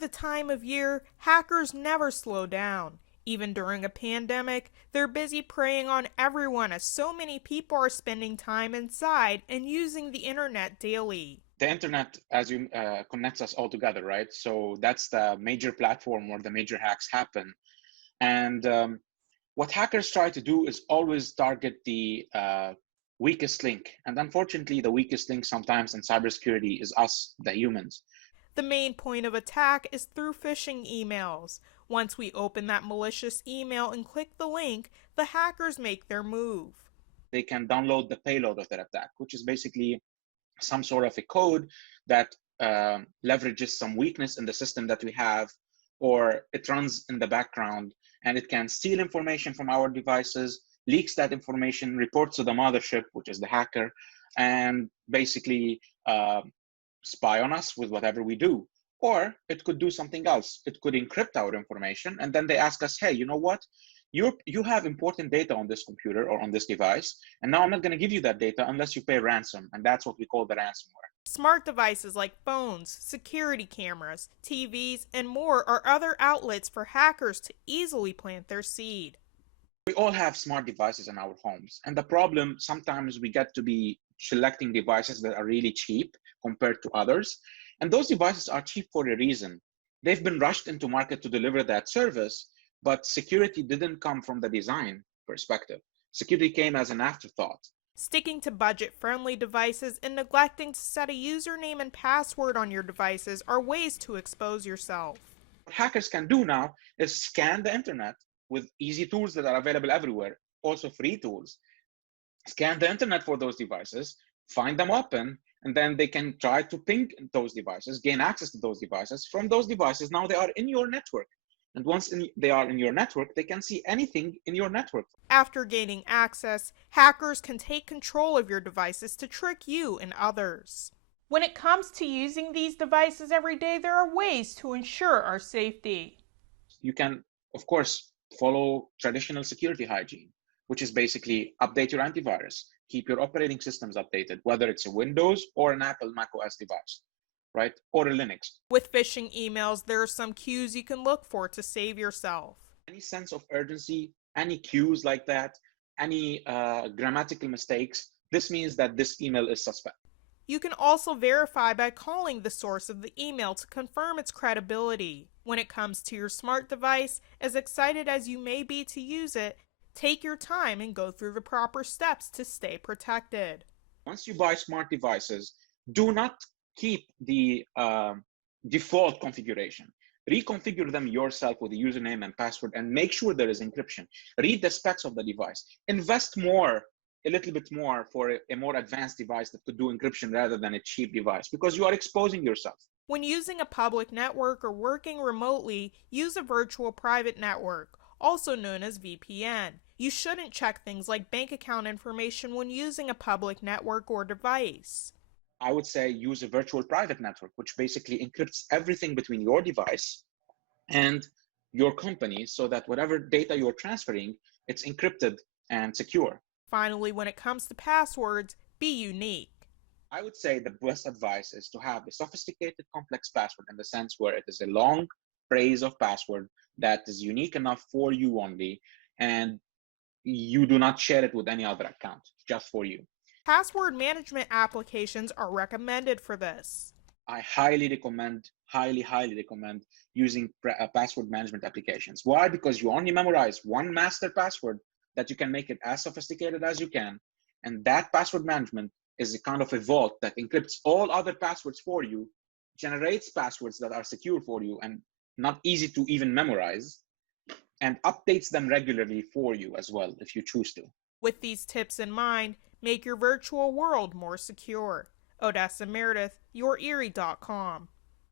the time of year, hackers never slow down. Even during a pandemic, they're busy preying on everyone as so many people are spending time inside and using the internet daily. The internet, as you connects us all together, right? So that's the major platform where the major hacks happen. And what hackers try to do is always target the weakest link. And unfortunately, the weakest link sometimes in cybersecurity is us, the humans. The main point of attack is through phishing emails. Once we open that malicious email and click the link, the hackers make their move. They can download the payload of their attack, which is basically some sort of a code that leverages some weakness in the system that we have, or it runs in the background and it can steal information from our devices, leaks that information, reports to the mothership, which is the hacker, and basically spy on us with whatever we do. Or it could do something else. It could encrypt our information, and then they ask us, hey, you know what? You have important data on this computer or on this device, and now I'm not going to give you that data unless you pay ransom, and that's what we call the ransomware. Smart devices like phones, security cameras, TVs, and more are other outlets for hackers to easily plant their seed. We all have smart devices in our homes, and the problem, sometimes we get to be selecting devices that are really cheap compared to others, and those devices are cheap for a reason. They've been rushed into market to deliver that service, but security didn't come from the design perspective. Security came as an afterthought. Sticking to budget-friendly devices and neglecting to set a username and password on your devices are ways to expose yourself. What hackers can do now is scan the internet with easy tools that are available everywhere, also free tools. Scan the internet for those devices, find them open, and then they can try to ping those devices, gain access to those devices. From those devices, now they are in your network. And once they are in your network, they can see anything in your network. After gaining access, hackers can take control of your devices to trick you and others. When it comes to using these devices every day, there are ways to ensure our safety. You can, of course, follow traditional security hygiene, which is basically update your antivirus, keep your operating systems updated, whether it's a Windows or an Apple macOS device, right? Or a Linux. With phishing emails, there are some cues you can look for to save yourself. Any sense of urgency, any cues like that, any grammatical mistakes, this means that this email is suspect. You can also verify by calling the source of the email to confirm its credibility. When it comes to your smart device, as excited as you may be to use it, take your time and go through the proper steps to stay protected. Once you buy smart devices, do not keep the default configuration. Reconfigure them yourself with a username and password and make sure there is encryption. Read the specs of the device. Invest more, a little bit more for a more advanced device that could do encryption rather than a cheap device, because you are exposing yourself. When using a public network or working remotely, use a virtual private network, also known as VPN. You shouldn't check things like bank account information when using a public network or device. I would say use a virtual private network, which basically encrypts everything between your device and your company so that whatever data you're transferring, it's encrypted and secure. Finally, when it comes to passwords, be unique. I would say the best advice is to have a sophisticated, complex password in the sense where it is a long phrase of password that is unique enough for you only, and you do not share it with any other account, just for you. Password management applications are recommended for this. I highly recommend using password management applications. Why? Because you only memorize one master password that you can make it as sophisticated as you can. And that password management is a kind of a vault that encrypts all other passwords for you, generates passwords that are secure for you and not easy to even memorize, and updates them regularly for you as well, if you choose to. With these tips in mind, make your virtual world more secure. Odessa Meredith, YourErie.com.